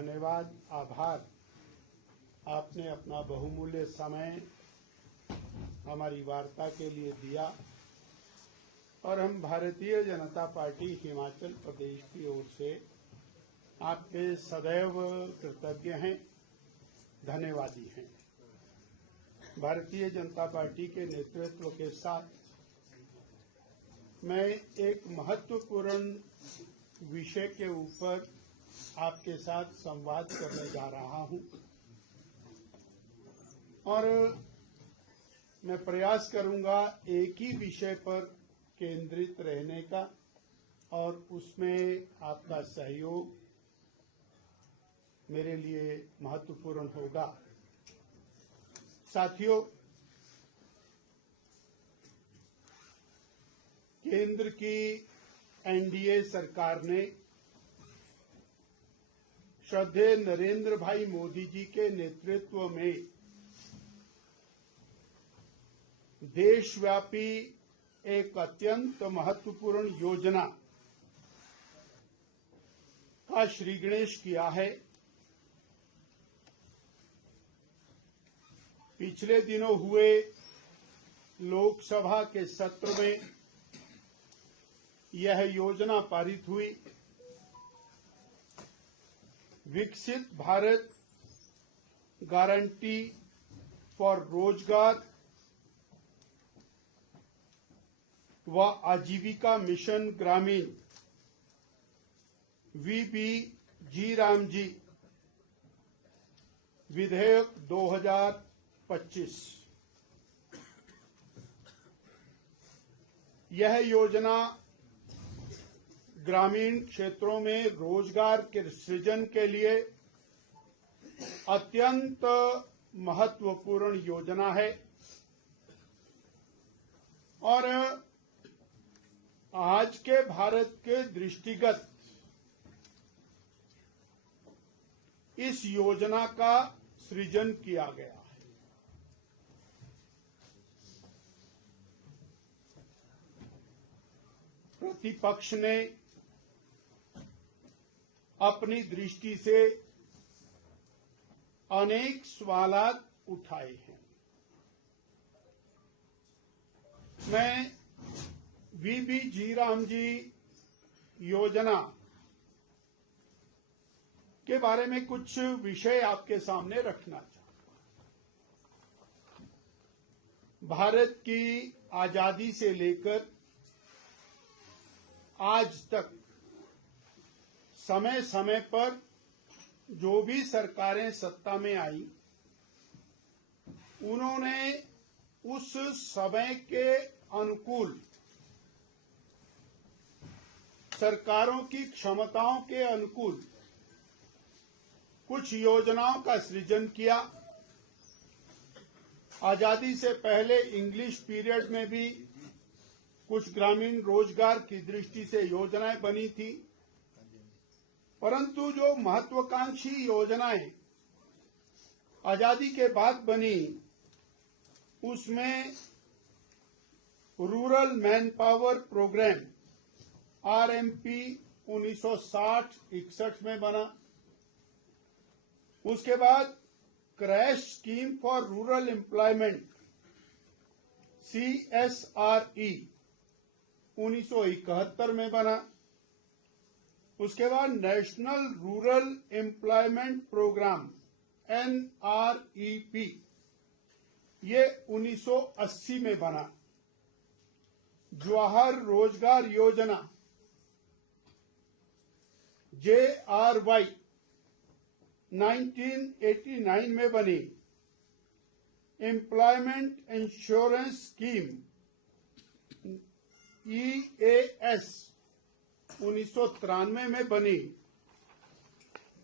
धन्यवाद, आभार। आपने अपना बहुमूल्य समय हमारी वार्ता के लिए दिया और हम भारतीय जनता पार्टी हिमाचल प्रदेश की ओर से आपके सदैव कृतज्ञ हैं, धन्यवादी हैं। भारतीय जनता पार्टी के नेतृत्व के साथ मैं एक महत्वपूर्ण विषय के ऊपर आपके साथ संवाद करने जा रहा हूं और मैं प्रयास करूंगा एक ही विषय पर केंद्रित रहने का और उसमें आपका सहयोग मेरे लिए महत्वपूर्ण होगा। साथियों, केंद्र की एनडीए सरकार ने श्रद्धेय नरेंद्र भाई मोदी जी के नेतृत्व में देशव्यापी एक अत्यंत महत्वपूर्ण योजना का श्रीगणेश किया है। पिछले दिनों हुए लोकसभा के सत्र में यह योजना पारित हुई। विकसित भारत गारंटी फॉर रोजगार व आजीविका मिशन ग्रामीण VBG रामजी विधेयक 2025। यह योजना ग्रामीण क्षेत्रों में रोजगार के सृजन के लिए अत्यंत महत्वपूर्ण योजना है और आज के भारत के दृष्टिगत इस योजना का सृजन किया गया है। प्रतिपक्ष ने अपनी दृष्टि से अनेक सवालात उठाए हैं। मैं VBG रामजी योजना के बारे में कुछ विषय आपके सामने रखना चाहता हूं। भारत की आजादी से लेकर आज तक समय समय पर जो भी सरकारें सत्ता में आई, उन्होंने उस समय के अनुकूल सरकारों की क्षमताओं के अनुकूल कुछ योजनाओं का सृजन किया। आजादी से पहले इंग्लिश पीरियड में भी कुछ ग्रामीण रोजगार की दृष्टि से योजनाएं बनी थी, परंतु जो महत्वाकांक्षी योजनाएं आजादी के बाद बनी, उसमें rural man power programme RMP 1960-61 में बना। उसके बाद crash scheme for rural employment CSRE 1971 में बना। उसके बाद national rural employment programme NREP ये 1980 में बना। जवाहर रोजगार योजना JRY 1989 में बनी। एम्प्लॉयमेंट इंश्योरेंस स्कीम EAS 1993 में बनी।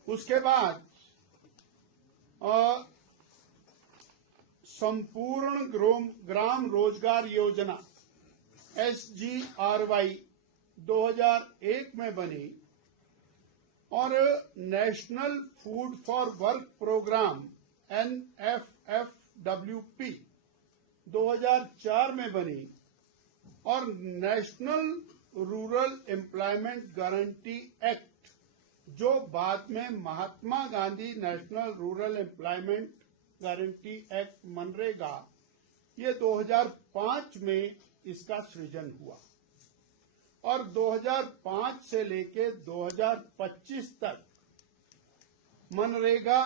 उसके बाद संपूर्ण ग्राम रोजगार योजना SGRY 2001 में बनी और national food for work programme NFFWP 2004 में बनी और national rural employment guarantee act जो बाद में Mahatma Gandhi national rural employment guarantee act MNREGA, ये 2005 में इसका सृजन हुआ और 2005 से लेके 2025 तक MNREGA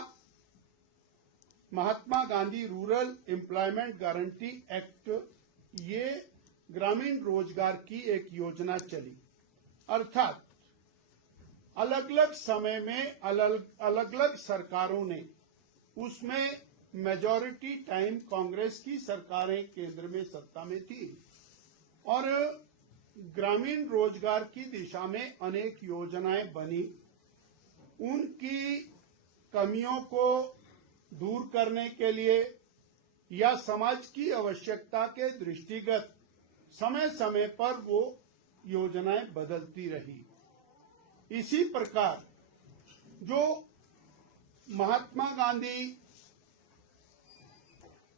Mahatma Gandhi rural employment guarantee act, ये ग्रामीण रोजगार की एक योजना चली। अर्थात अलग अलग समय में अलग अलग सरकारों ने, उसमें मेजॉरिटी टाइम कांग्रेस की सरकारें केंद्र में सत्ता में थी और ग्रामीण रोजगार की दिशा में अनेक योजनाएं बनी। उनकी कमियों को दूर करने के लिए या समाज की आवश्यकता के दृष्टिगत समय समय पर वो योजनाएं बदलती रही। इसी प्रकार जो Mahatma Gandhi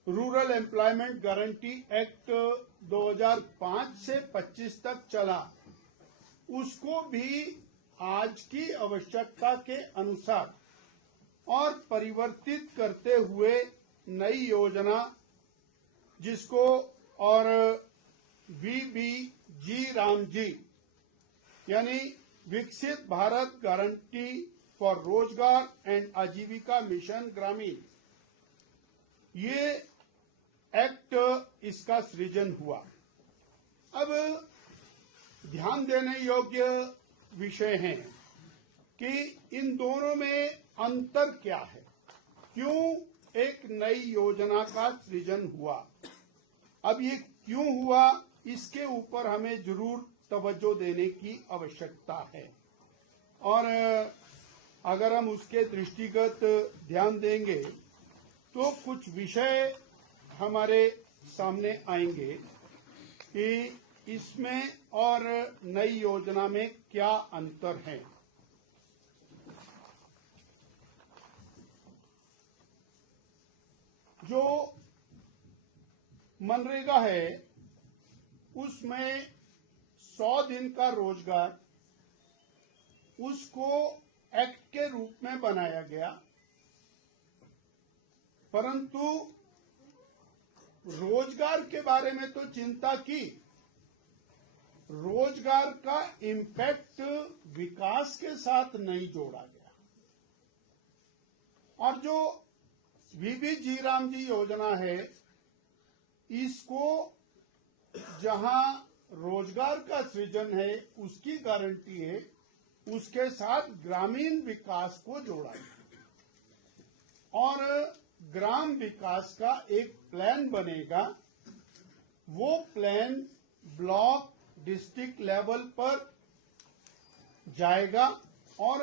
rural employment guarantee act 2005 से 25 तक चला, उसको भी आज की आवश्यकता के अनुसार और परिवर्तित करते हुए नई योजना, जिसको और वीबीजी रामजी यानी विकसित भारत गारंटी फॉर रोजगार एंड आजीविका मिशन ग्रामीण, ये एक्ट, इसका सृजन हुआ। अब ध्यान देने योग्य विषय है कि इन दोनों में अंतर क्या है, क्यों एक नई योजना का सृजन हुआ। अब ये क्यों हुआ, इसके ऊपर हमें जरूर तवज्जो देने की आवश्यकता है और अगर हम उसके दृष्टिगत ध्यान देंगे तो कुछ विषय हमारे सामने आएंगे कि इसमें और नई योजना में क्या अंतर है। जो मनरेगा है उसमें 100 दिन का रोजगार, उसको एक्ट के रूप में बनाया गया, परंतु रोजगार के बारे में तो चिंता की, रोजगार का इम्पैक्ट विकास के साथ नहीं जोड़ा गया। और जो वीबीजी रामजी योजना है, इसको जहां रोजगार का सृजन है उसकी गारंटी है, उसके साथ ग्रामीण विकास को जोड़ा गया और ग्राम विकास का एक प्लान बनेगा। वो प्लान ब्लॉक डिस्ट्रिक्ट लेवल पर जाएगा और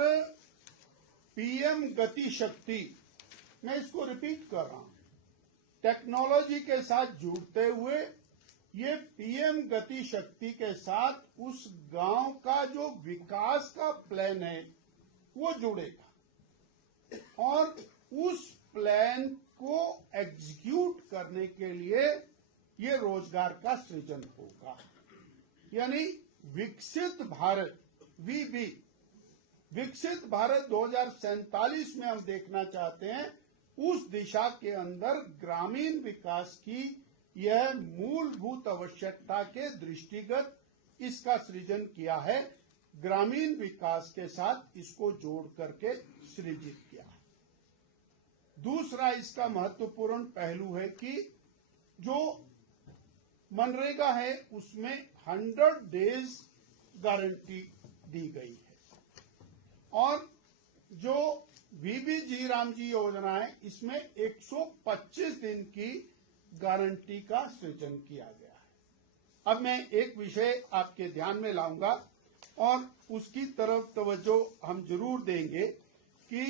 पीएम गति शक्ति, मैं इसको रिपीट कर रहा हूं, टेक्नोलॉजी के साथ जुड़ते हुए ये पीएम गति शक्ति के साथ उस गांव का जो विकास का प्लान है वो जुड़ेगा और उस प्लान को एग्जीक्यूट करने के लिए ये रोजगार का सृजन होगा। यानी विकसित भारत वीबी, विकसित भारत 2047 में हम देखना चाहते हैं, उस दिशा के अंदर ग्रामीण विकास की यह मूलभूत आवश्यकता के दृष्टिगत इसका सृजन किया है, ग्रामीण विकास के साथ इसको जोड़ करके सृजित किया है। दूसरा इसका महत्वपूर्ण पहलू है कि जो मनरेगा है उसमें 100 डेज गारंटी दी गई है और जो वीबीजी रामजी योजना है इसमें 125 दिन की गारंटी का सृजन किया गया है। अब मैं एक विषय आपके ध्यान में लाऊंगा और उसकी तरफ तवज्जो हम जरूर देंगे कि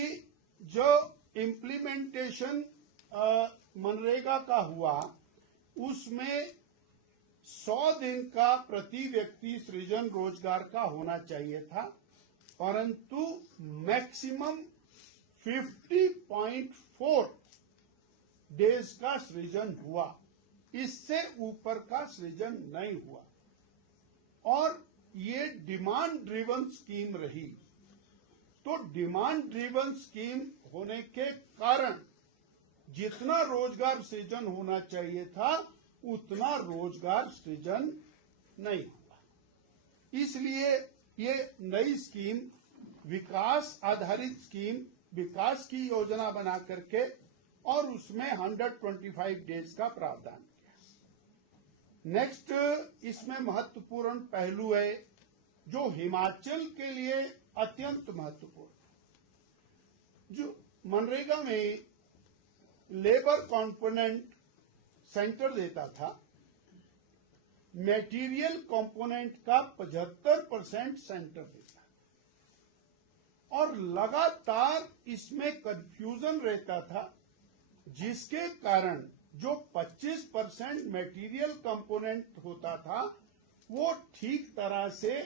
जो इम्प्लीमेंटेशन मनरेगा का हुआ उसमें 100 दिन का प्रति व्यक्ति सृजन रोजगार का होना चाहिए था, परंतु मैक्सिमम 50.4 डेज का सृजन हुआ, इससे ऊपर का सृजन नहीं हुआ और ये डिमांड ड्रिवन स्कीम रही। तो डिमांड ड्रिवन स्कीम होने के कारण जितना रोजगार सृजन होना चाहिए था उतना रोजगार सृजन नहीं हुआ। इसलिए ये नई स्कीम विकास आधारित स्कीम, विकास की योजना बना करके और उसमें 125 डेज का प्रावधान किया। नेक्स्ट इसमें महत्वपूर्ण पहलू है जो हिमाचल के लिए अत्यंत महत्वपूर्ण, जो मनरेगा में लेबर कंपोनेंट सेंटर देता था, मटेरियल कंपोनेंट का 75% सेंटर देता और लगातार इसमें कंफ्यूजन रहता था, जिसके कारण जो 25% मटेरियल कंपोनेंट होता था वो ठीक तरह से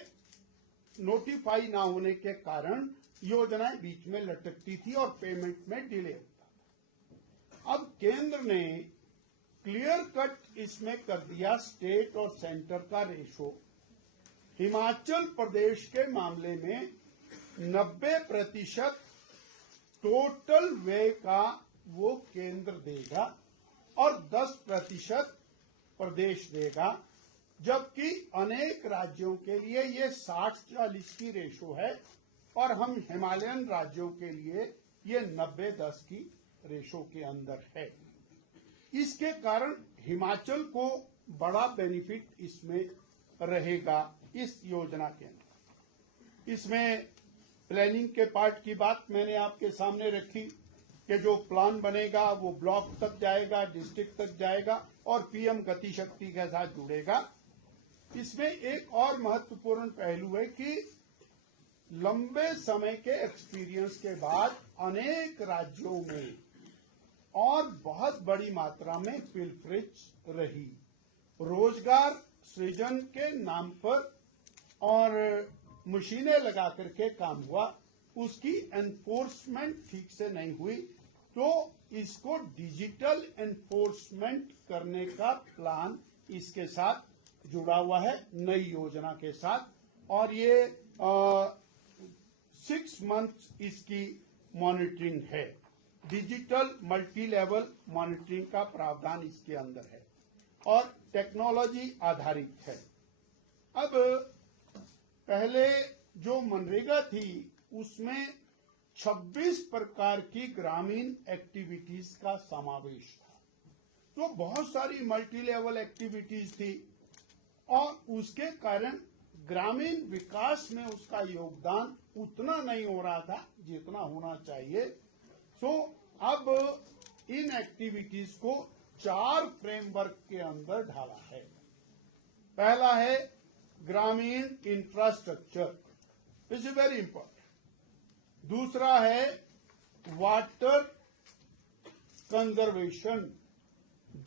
नोटिफाई ना होने के कारण योजनाएं बीच में लटकती थी और पेमेंट में डिले होता था। अब केंद्र ने क्लियर कट इसमें कर दिया स्टेट और सेंटर का रेशो। हिमाचल प्रदेश के मामले में 90% टोटल व्यय का वो केंद्र देगा और 10% प्रदेश देगा, जबकि अनेक राज्यों के लिए ये 60-40 की रेशो है और हम हिमालयन राज्यों के लिए ये 90-10 की रेशो के अंदर है। इसके कारण हिमाचल को बड़ा बेनिफिट इसमें रहेगा इस योजना के अंदर। इसमें प्लानिंग के पार्ट की बात मैंने आपके सामने रखी कि जो प्लान बनेगा वो ब्लॉक तक जाएगा, डिस्ट्रिक्ट तक जाएगा और पीएम गति शक्ति के साथ जुड़ेगा। इसमें एक और महत्वपूर्ण पहलू है कि लंबे समय के एक्सपीरियंस के बाद अनेक राज्यों में और बहुत बड़ी मात्रा में पिलफरेज रही। रोजगार सृजन के नाम पर और मशीनें लगा करके काम हुआ, उसकी एनफोर्समेंट ठीक से नहीं हुई, तो इसको डिजिटल एनफोर्समेंट करने का प्लान इसके साथ जुड़ा हुआ है नई योजना के साथ, और ये 6 मंथ इसकी मॉनिटरिंग है। डिजिटल मल्टी लेवल मॉनिटरिंग का प्रावधान इसके अंदर है और टेक्नोलॉजी आधारित है। अब पहले जो मनरेगा थी उसमें 26 प्रकार की ग्रामीण एक्टिविटीज का समावेश था, तो बहुत सारी मल्टी लेवल एक्टिविटीज थी और उसके कारण ग्रामीण विकास में उसका योगदान उतना नहीं हो रहा था जितना होना चाहिए। तो अब इन एक्टिविटीज को 4 फ्रेमवर्क के अंदर ढाला है। पहला है ग्रामीण इंफ्रास्ट्रक्चर, इज वेरी इंपॉर्टेंट। दूसरा है वाटर कंजर्वेशन,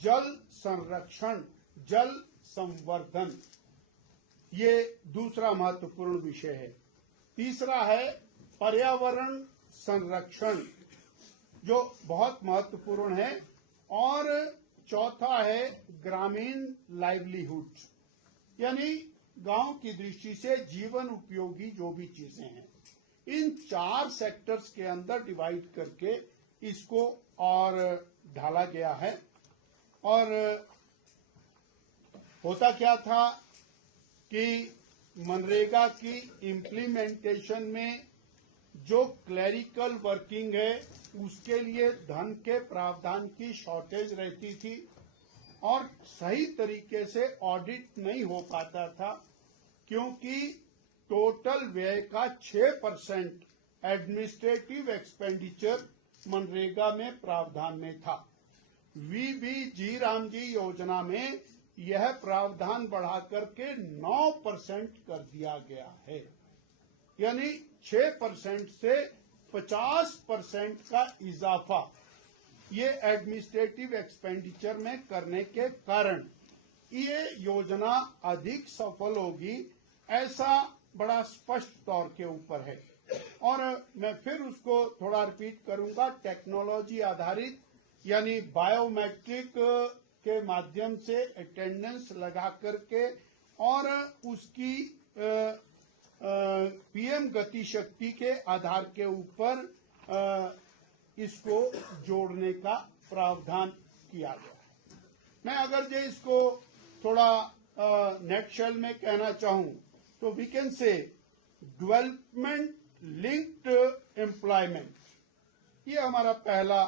जल संरक्षण, जल संवर्धन, ये दूसरा महत्वपूर्ण विषय है। तीसरा है पर्यावरण संरक्षण, जो बहुत महत्वपूर्ण है, और चौथा है ग्रामीण लाइवलीहुड, यानी गांव की दृष्टि से जीवन उपयोगी जो भी चीजें हैं, इन 4 सेक्टर्स के अंदर डिवाइड करके इसको और ढाला गया है। और होता क्या था कि मनरेगा की इम्प्लीमेंटेशन में जो क्लरिकल वर्किंग है उसके लिए धन के प्रावधान की शॉर्टेज रहती थी और सही तरीके से ऑडिट नहीं हो पाता था, क्योंकि टोटल व्यय का 6% एडमिनिस्ट्रेटिव एक्सपेंडिचर मनरेगा में प्रावधान में था। वीबीजी रामजी योजना में यह प्रावधान बढ़ाकर के 9% कर दिया गया है, यानी 6% से 50% का इजाफा ये एडमिनिस्ट्रेटिव एक्सपेंडिचर में करने के कारण ये योजना अधिक सफल होगी, ऐसा बड़ा स्पष्ट तौर के ऊपर है। और मैं फिर उसको थोड़ा रिपीट करूंगा, टेक्नोलॉजी आधारित यानी बायोमेट्रिक के माध्यम से अटेंडेंस लगा करके और उसकी पीएम गति शक्ति के आधार के ऊपर इसको जोड़ने का प्रावधान किया गया है। मैं अगर जो इसको थोड़ा नेटशेल में कहना चाहूं तो we can say development linked employment, ये हमारा पहला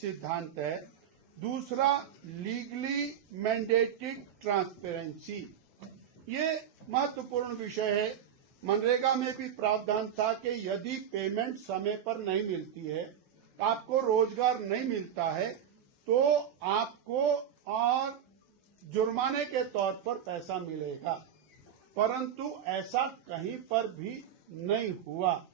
सिद्धांत है। दूसरा, लीगली मैंडेटेड ट्रांसपेरेंसी, ये महत्वपूर्ण विषय है। मनरेगा में भी प्रावधान था कि यदि पेमेंट समय पर नहीं मिलती है, आपको रोजगार नहीं मिलता है, तो आपको और जुर्माने के तौर पर पैसा मिलेगा, परंतु ऐसा कहीं पर भी नहीं हुआ।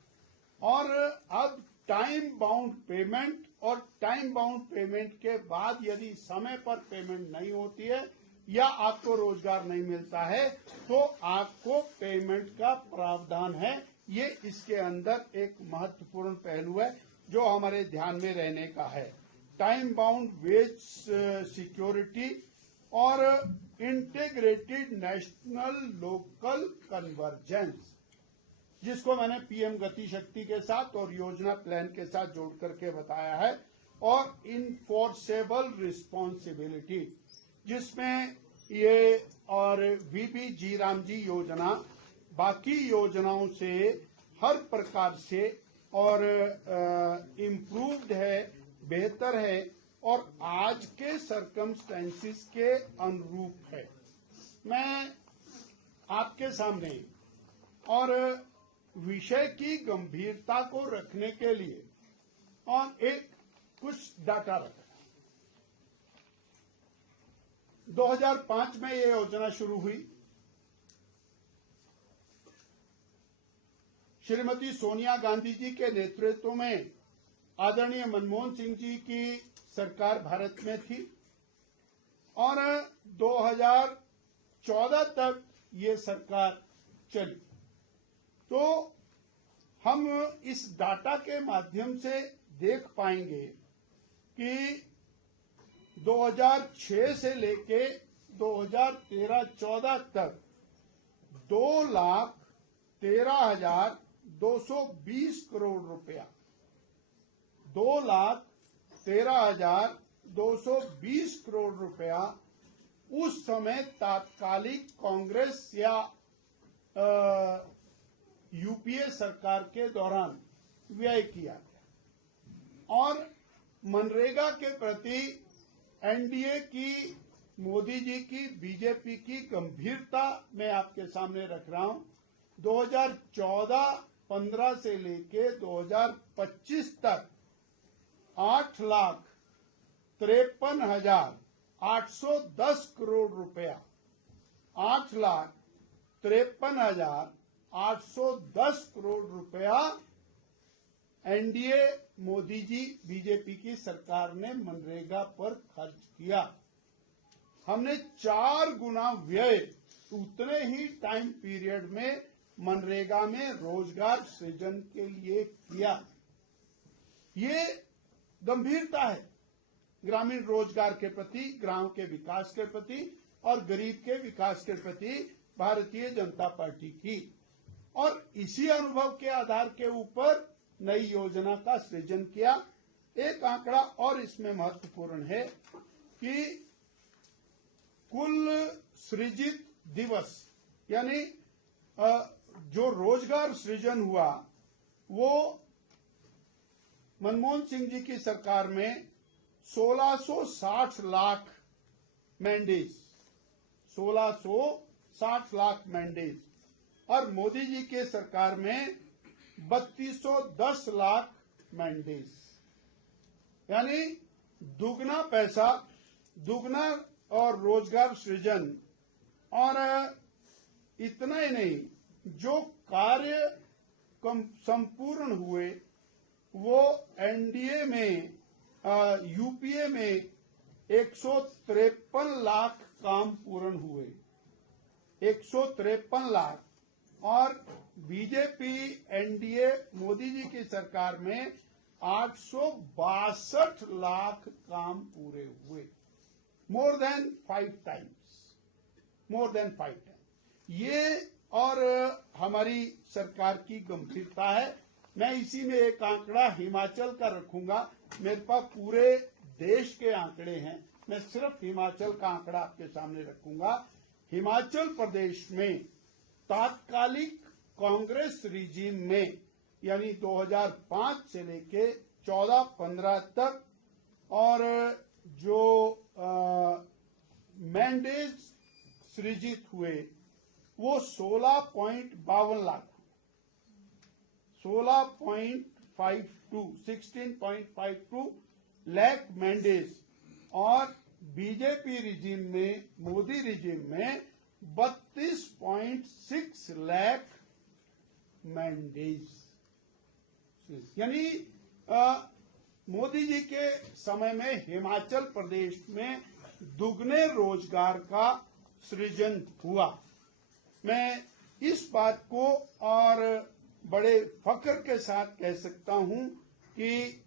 और अब टाइम बाउंड पेमेंट और टाइम बाउंड पेमेंट के बाद यदि समय पर पेमेंट नहीं होती है या आपको रोजगार नहीं मिलता है तो आपको पेमेंट का प्रावधान है। ये इसके अंदर एक महत्वपूर्ण पहलू है जो हमारे ध्यान में रहने का है। टाइम बाउंड वेज सिक्योरिटी और इंटीग्रेटेड नेशनल लोकल कन्वर्जेंस, जिसको मैंने पीएम गति शक्ति के साथ और योजना प्लान के साथ जोड़ करके बताया है, और इनफोर्सेबल रिस्पॉन्सिबिलिटी, जिसमें ये और वीबी जी राम जी योजना बाकी योजनाओं से हर प्रकार से और इम्प्रूव्ड है, बेहतर है और आज के सरकमस्टेंसेस के अनुरूप है। मैं आपके सामने और विषय की गंभीरता को रखने के लिए और एक कुछ डाटा रखा। 2005 में ये योजना शुरू हुई। श्रीमती सोनिया गांधी जी के नेतृत्व में आदरणीय मनमोहन सिंह जी की सरकार भारत में थी और 2014 तक ये सरकार चली। तो हम इस डाटा के माध्यम से देख पाएंगे कि 2006 से लेके 2013-14 तक 2,13,220 करोड़ रुपया, 2,13,220 करोड़ रुपया उस समय तात्कालिक कांग्रेस या यूपीए सरकार के दौरान व्यय किया गया। और मनरेगा के प्रति एनडीए की, मोदी जी की, बीजेपी की गंभीरता मैं आपके सामने रख रहा हूं। 2014-15 से लेके 2025 तक 8,53,810 करोड़ रुपया, 8,53,810 करोड़ रुपया एनडीए, मोदी जी, बीजेपी की सरकार ने मनरेगा पर खर्च किया। हमने 4 गुना व्यय उतने ही टाइम पीरियड में मनरेगा में रोजगार सृजन के लिए किया। ये गंभीरता है ग्रामीण रोजगार के प्रति, गांव के विकास के प्रति और गरीब के विकास के प्रति भारतीय जनता पार्टी की। और इसी अनुभव के आधार के ऊपर नई योजना का सृजन किया। एक आंकड़ा और इसमें महत्वपूर्ण है कि कुल सृजित दिवस यानी जो रोजगार सृजन हुआ वो मनमोहन सिंह जी की सरकार में 1660 लाख मैंडेज, 1660 लाख मैंडेज, और मोदी जी के सरकार में 3210 लाख मैंडेज, यानी दुगना पैसा, दुगना और रोजगार सृजन। और इतना ही नहीं, जो कार्य संपूर्ण हुए वो एनडीए में, यूपीए में 153 लाख काम पूर्ण हुए, 153 लाख। और बीजेपी एनडीए मोदी जी की सरकार में 862 लाख काम पूरे हुए, मोर देन 5 टाइम्स। ये और हमारी सरकार की गंभीरता है। मैं इसी में एक आंकड़ा हिमाचल का रखूंगा। मेरे पास पूरे देश के आंकड़े हैं, मैं सिर्फ हिमाचल का आंकड़ा आपके सामने रखूंगा। हिमाचल प्रदेश में तात्कालिक कांग्रेस रिजीम में यानी 2005 से लेके 14-15 तक और जो मैंडेट सृजित हुए वो 16.52 लाख, 16.52 लाख मैंडेट, और बीजेपी रिजीम में, मोदी रिजीम में 32.6 लाख मैंडेट। यानी मोदी जी के समय में हिमाचल प्रदेश में दुगने रोजगार का सृजन हुआ। मैं इस बात को और बड़े फख्र के साथ कह सकता हूं कि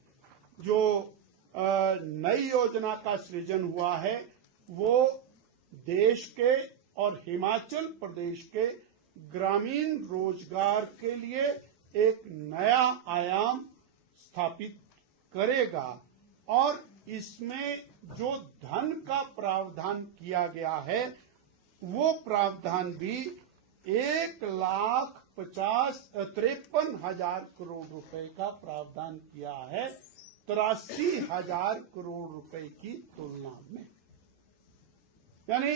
जो नई योजना का सृजन हुआ है वो देश के और हिमाचल प्रदेश के ग्रामीण रोजगार के लिए एक नया आयाम स्थापित करेगा। और इसमें जो धन का प्रावधान किया गया है वो प्रावधान भी 1,53,000 करोड़ रुपए का प्रावधान किया है 83,000 करोड़ रुपए की तुलना में। यानी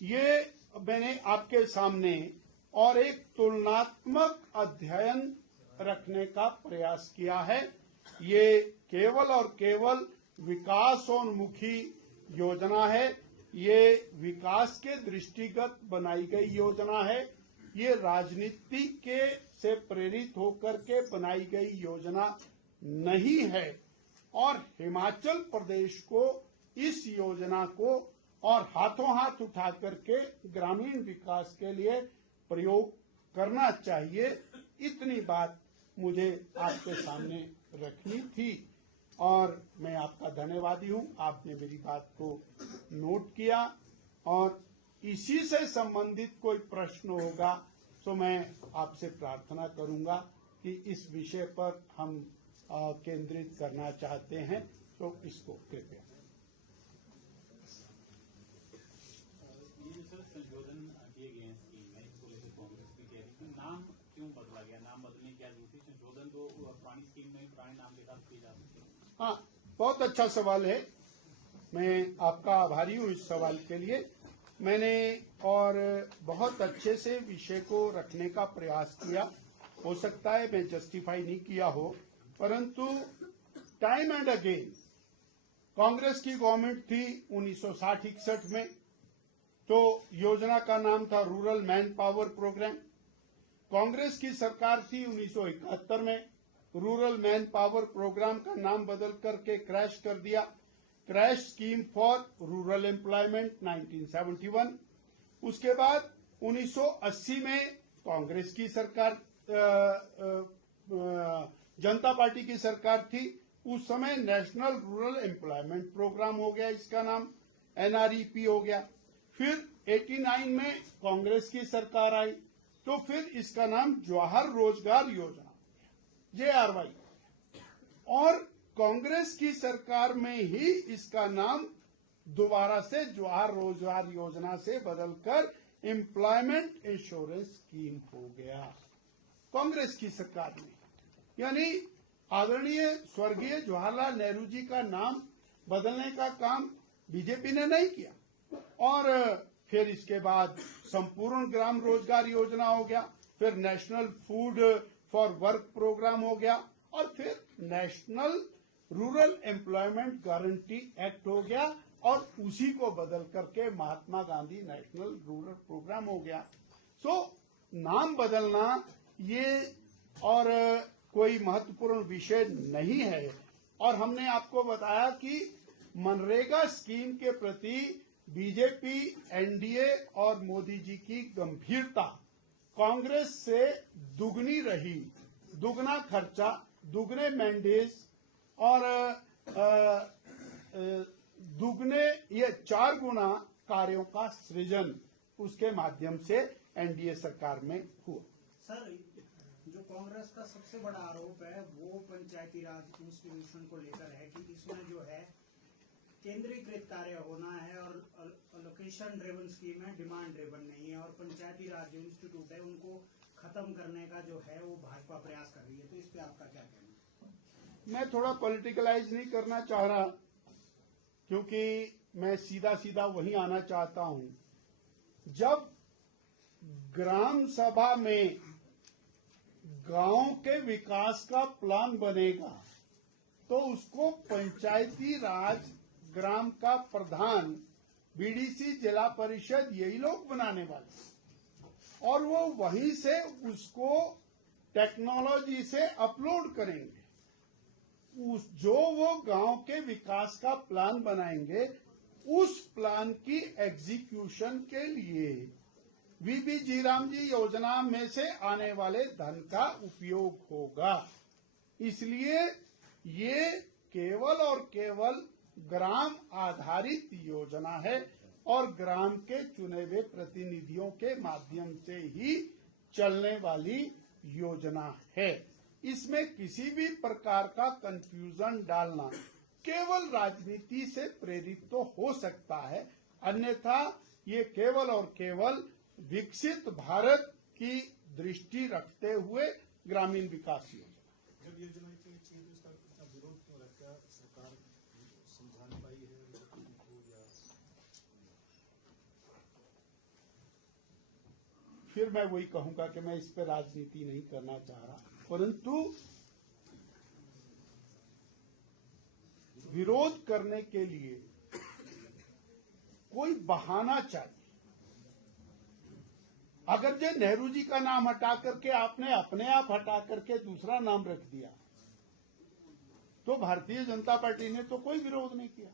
ये मैंने आपके सामने और एक तुलनात्मक अध्ययन रखने का प्रयास किया है। ये केवल और केवल विकासोन्मुखी योजना है, ये विकास के दृष्टिगत बनाई गई योजना है, ये राजनीति के से प्रेरित होकर के बनाई गई योजना नहीं है। और हिमाचल प्रदेश को इस योजना को और हाथों हाथ उठा करके ग्रामीण विकास के लिए प्रयोग करना चाहिए। इतनी बात मुझे आपके सामने रखनी थी और मैं आपका धन्यवादी हूं। आपने मेरी बात को नोट किया और इसी से संबंधित कोई प्रश्न होगा तो मैं आपसे प्रार्थना करूंगा कि इस विषय पर हम केंद्रित करना चाहते हैं तो इसको कृपया। संशोधन किए गए हैं स्कीम में, इसको लेकर कांग्रेस भी कह रही है नाम क्यों बदला गया, नाम बदलने की क्या जरूरत है? संशोधन तो पुरानी स्कीम में पुराने नाम के साथ किए जा सकते हैं। हाँ, बहुत अच्छा सवाल है। मैं आपका आभारी हूँ इस सवाल के लिए। मैंने और बहुत अच्छे से विषय को रखने का प्रयास किया। हो सकता है मैं जस्टिफाई नहीं किया हो, परंतु टाइम एंड अगेन कांग्रेस की गवर्नमेंट थी 1960-61 में, तो योजना का नाम था rural man power programme. Congress की सरकार थी 1971 में, रूरल मैन पावर प्रोग्राम का नाम बदल करके क्रैश कर दिया, crash scheme for rural employment 1971। उसके बाद 1980 में कांग्रेस की सरकार जनता पार्टी की सरकार थी। उस समय नेशनल रूरल एम्प्लॉयमेंट प्रोग्राम हो गया, इसका नाम NREP हो गया। फिर 89 में कांग्रेस की सरकार आई तो फिर इसका नाम जवाहर रोजगार योजना JRY, और कांग्रेस की सरकार में ही इसका नाम दोबारा से जवाहर रोजगार योजना से बदलकर एम्प्लॉयमेंट इंश्योरेंस स्कीम हो गया कांग्रेस की सरकार में। यानी आदरणीय स्वर्गीय जवाहरलाल नेहरू जी का नाम बदलने का काम बीजेपी ने नहीं किया। और फिर इसके बाद संपूर्ण ग्राम रोजगार योजना हो गया, फिर national food for work programme हो गया, और फिर national rural employment guarantee act हो गया, और उसी को बदल करके Mahatma Gandhi national rural programme हो गया। सो नाम बदलना ये और कोई महत्वपूर्ण विषय नहीं है। और हमने आपको बताया कि मनरेगा स्कीम के प्रति बीजेपी, NDA और मोदी जी की गंभीरता कांग्रेस से दुगनी रही। दुगना खर्चा, दुगने मैंडेट्स और दुगने ये 4 गुना कार्यों का सृजन उसके माध्यम से एनडीए सरकार में हुआ। सर, जो कांग्रेस का सबसे बड़ा आरोप है वो पंचायती राज इंस्टीट्यूशन को लेकर है कि इसमें जो है केंद्रीकृत कार्य होना है और लोकेशन ड्रिवन स्कीम है, डिमांड ड्रिवन नहीं है, और पंचायती राज जो इंस्टीट्यूट है उनको खत्म करने का जो है वो भाजपा प्रयास कर रही है। तो इस पे आपका क्या कहना है? मैं थोड़ा पॉलिटिकलाइज नहीं करना चाह रहा, क्योंकि मैं सीधा सीधा वहीं आना चाहता हूं। जब ग्राम सभा में गांव के विकास का प्लान बनेगा तो उसको पंचायती राज ग्राम का प्रधान, बीडीसी, जिला परिषद यही लोग बनाने वाले, और वो वहीं से उसको टेक्नोलॉजी से अपलोड करेंगे। जो वो गांव के विकास का प्लान बनाएंगे उस प्लान की एग्जीक्यूशन के लिए वीबी जीराम जी योजना में से आने वाले धन का उपयोग होगा। इसलिए ये केवल और केवल ग्राम आधारित योजना है और ग्राम के चुने हुए प्रतिनिधियों के माध्यम से ही चलने वाली योजना है। इसमें किसी भी प्रकार का कंफ्यूजन डालना केवल राजनीति से प्रेरित तो हो सकता है, अन्यथा ये केवल और केवल विकसित भारत की दृष्टि रखते हुए ग्रामीण विकास योजना। जब योजना की चीज उसका इतना विरोध क्यों लगता है? सरकार समझा नहीं पाई है या फिर मैं वही कहूंगा कि मैं इस पर राजनीति नहीं करना चाह रहा, परंतु विरोध करने के लिए कोई बहाना चाहिए। अगर जो नेहरू जी का नाम हटा करके आपने अपने आप हटा करके दूसरा नाम रख दिया तो भारतीय जनता पार्टी ने तो कोई विरोध नहीं किया।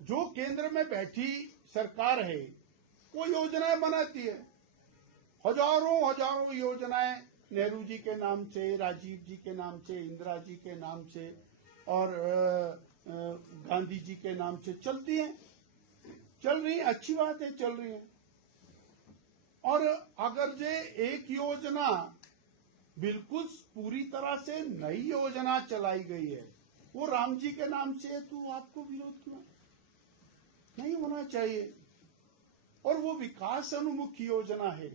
जो केंद्र में बैठी सरकार है वो योजनाएं बनाती है, हजारों योजनाएं नेहरू जी के नाम से, राजीव जी के नाम से, इंदिरा जी के नाम से और गांधी जी के नाम से चलती हैं, चल रही है, अच्छी बात है, चल रही है। और अगर जे एक योजना बिल्कुल पूरी तरह से नई योजना चलाई गई है, वो राम जी के नाम से है, तो आपको विरोध क्यों? नहीं होना चाहिए। और वो विकास अनुमुख योजना है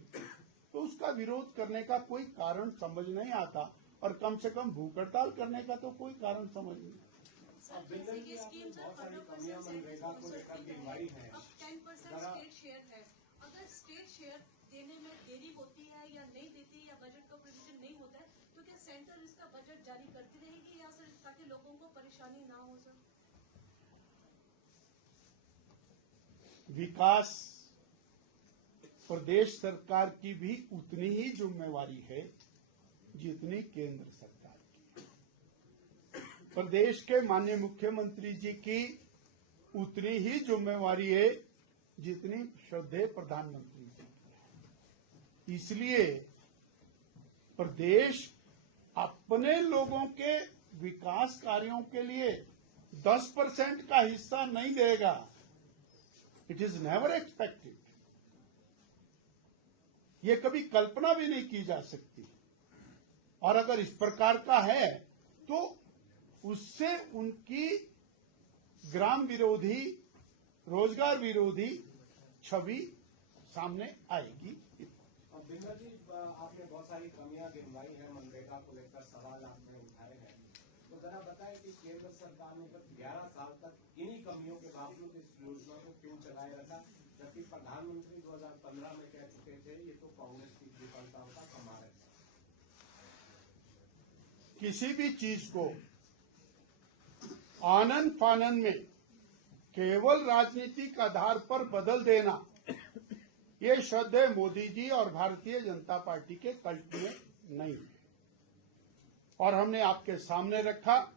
तो उसका विरोध करने का कोई कारण समझ नहीं आता, और कम से कम भूख हड़ताल करने का तो कोई कारण समझ नहीं। अब 10% स्टेट शेयर है, अगर स्टेट शेयर देने में देरी होती है या नहीं देती या बजट का प्रोविजन नहीं होता है तो क्या सेंटर इसका बजट जारी करती रहेगी या सर ताकि लोगों को परेशानी ना हो? सर, विकास प्रदेश सरकार की भी उतनी ही जिम्मेवारी है जितनी केंद्र सरकार की। प्रदेश के माननीय मुख्यमंत्री जी की उतनी ही जिम्मेवारी है जितनी श्रद्धेय प्रधानमंत्री जी की है। इसलिए प्रदेश अपने लोगों के विकास कार्यों के लिए 10% का हिस्सा नहीं देगा। It is never expected. ये कभी कल्पना भी नहीं की जा सकती। और अगर इस प्रकार का है तो उससे उनकी ग्राम विरोधी, रोजगार विरोधी छवि सामने आएगी। बिमला जी, आपने बहुत सारी कमियां गिनवाई हैं, मनरेगा को लेकर सवाल आपने उठाए हैं, तो जरा बताएं कि केंद्र सरकार ने 11 साल तक इन्हीं कमियों के बावजूद इस योजना को क्यों चलाए रखा, जबकि प्रधानमंत्री 2015 में कह चुके थे ये तो कांग्रेस की विफलताओं का कमाल है। किसी भी चीज को आनन फानन में केवल राजनीतिक आधार पर बदल देना, ये श्रद्धेय मोदी जी और भारतीय जनता पार्टी के कल्ट में नहीं है। और हमने आपके सामने रखा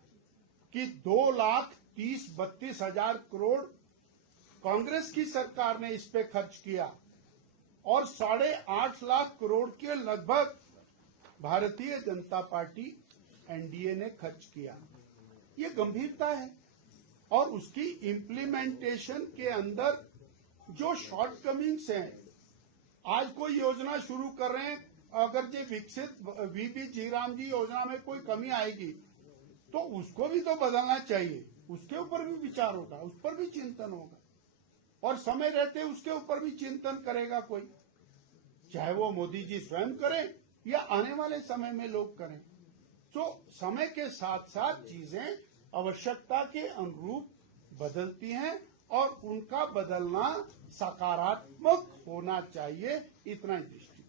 कि 2,30,32,000 करोड़ कांग्रेस की सरकार ने इस पे खर्च किया और 8.5 लाख करोड़ के लगभग भारतीय जनता पार्टी एनडीए ने खर्च किया। ये गंभीरता है और उसकी इम्प्लीमेंटेशन के अंदर जो शॉर्टकमिंग्स हैं, आज कोई योजना शुरू कर रहे हैं, अगर जो विकसित वीपी जीराम जी योजना में कोई कमी आएगी तो उसको भी तो बदलना चाहिए, उसके ऊपर भी विचार होगा, उस पर भी चिंतन होगा, और समय रहते उसके ऊपर भी चिंतन करेगा कोई, चाहे वो मोदी जी स्वयं करें या आने वाले समय में लोग करें। तो समय के साथ साथ चीजें आवश्यकता के अनुरूप बदलती हैं और उनका बदलना सकारात्मक होना चाहिए, इतना ही दृष्टि।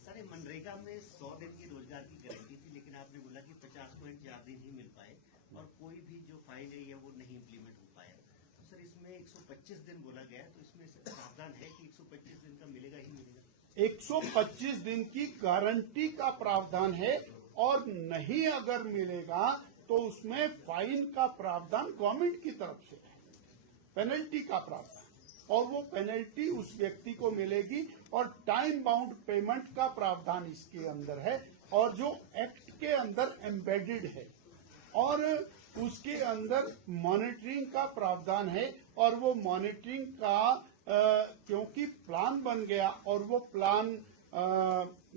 सर, ये मनरेगा में 100 दिन की रोजगार की गारंटी थी, लेकिन आपने बोला कि 50.4 दिन ही मिल पाए और कोई भी जो फाइल है वो नहीं इम्प्लीमेंट हो पाया। तो सर, इसमें 125 दिन बोला गया है, तो इसमें प्रावधान है कि 125 दिन का मिलेगा ही मिलेगा? 125 दिन की गारंटी का प्रावधान है, और नहीं अगर मिलेगा तो उसमें फाइन का प्रावधान गवर्नमेंट की तरफ से है, पेनल्टी का प्रावधान, और वो पेनल्टी उस व्यक्ति को मिलेगी, और टाइम बाउंड पेमेंट का प्रावधान इसके अंदर है, और जो एक्ट के अंदर एम्बेडेड है, और उसके अंदर मॉनिटरिंग का प्रावधान है, और वो मॉनिटरिंग का क्योंकि प्लान बन गया और वो प्लान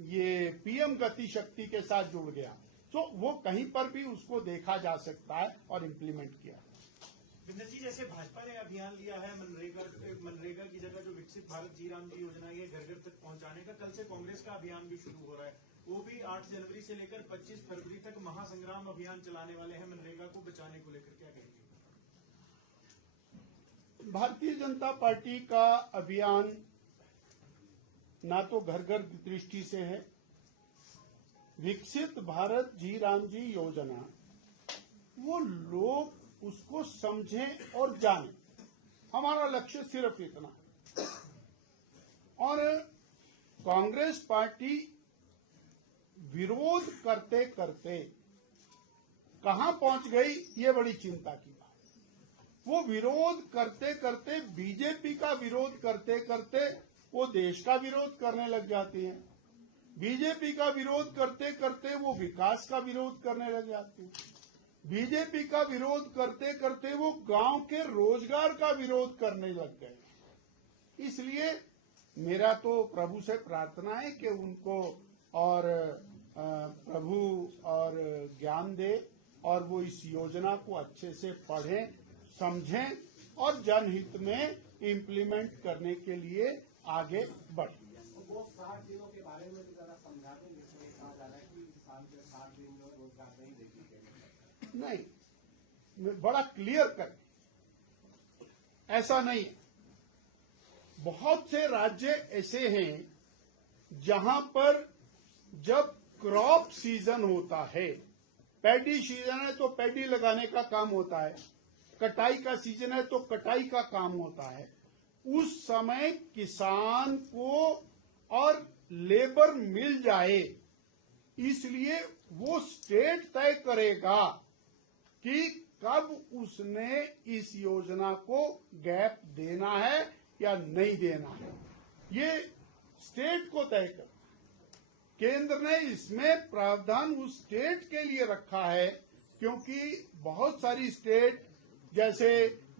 ये पीएम गति शक्ति के साथ जुड़ गया, तो वो कहीं पर भी उसको देखा जा सकता है और इम्प्लीमेंट किया। बिंदर जी, जैसे भाजपा ने अभियान लिया है मनरेगा की जगह जो विकसित भारत जीराम जी योजना है घर घर तक पहुंचाने का, कल से कांग्रेस का अभियान भी शुरू हो रहा है, वो भी 8 जनवरी से लेकर 25 फरवरी तक महासंग्राम अभियान चलाने वाले हैं मनरेगा को बचाने को लेकर, क्या कहेंगे? भारतीय जनता पार्टी का अभियान ना तो घर घर दृष्टि से है, विकसित भारत जी राम जी योजना, वो लोग उसको समझें और जानें, हमारा लक्ष्य सिर्फ इतना। और कांग्रेस पार्टी विरोध करते करते कहां पहुंच गई, ये बड़ी चिंता की बात। वो विरोध करते करते, बीजेपी का विरोध करते करते वो देश का विरोध करने लग जाती है, बीजेपी का विरोध करते करते वो विकास का विरोध करने लग जाती है, बीजेपी का विरोध करते करते वो गांव के रोजगार का विरोध करने लग गए। इसलिए मेरा तो प्रभु से प्रार्थना है कि उनको और प्रभु और ज्ञान दे, और वो इस योजना को अच्छे से पढ़ें, समझें और जनहित में इम्प्लीमेंट करने के लिए आगे बढ़ें। वो 60 दिनों के बारे में भी जरा समझा दें, जिसमें कहा जा रहा है कि साल के 60 दिन में रोजगार नहीं देगी। नहीं, बड़ा क्लियर करें, ऐसा नहीं है। बहुत से राज्य ऐसे हैं जहां पर जब क्रॉप सीजन होता है, पैडी सीजन है तो पैडी लगाने का काम होता है, कटाई का सीजन है तो कटाई का काम होता है, उस समय किसान को और लेबर मिल जाए, इसलिए वो स्टेट तय करेगा कि कब उसने इस योजना को गैप देना है या नहीं देना है, ये स्टेट को तय कर। केंद्र ने इसमें प्रावधान उस स्टेट के लिए रखा है, क्योंकि बहुत सारी स्टेट जैसे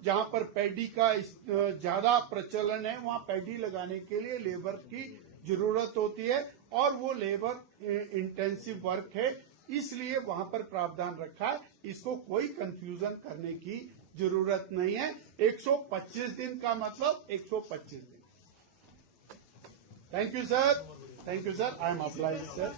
जहां पर पैडी का ज्यादा प्रचलन है, वहां पैडी लगाने के लिए लेबर की जरूरत होती है, और वो लेबर इंटेंसिव वर्क है, इसलिए वहां पर प्रावधान रखा है। इसको कोई कंफ्यूजन करने की जरूरत नहीं है। 125 दिन का मतलब 125 दिन। Thank you sir, thank you sir, I am applies sir.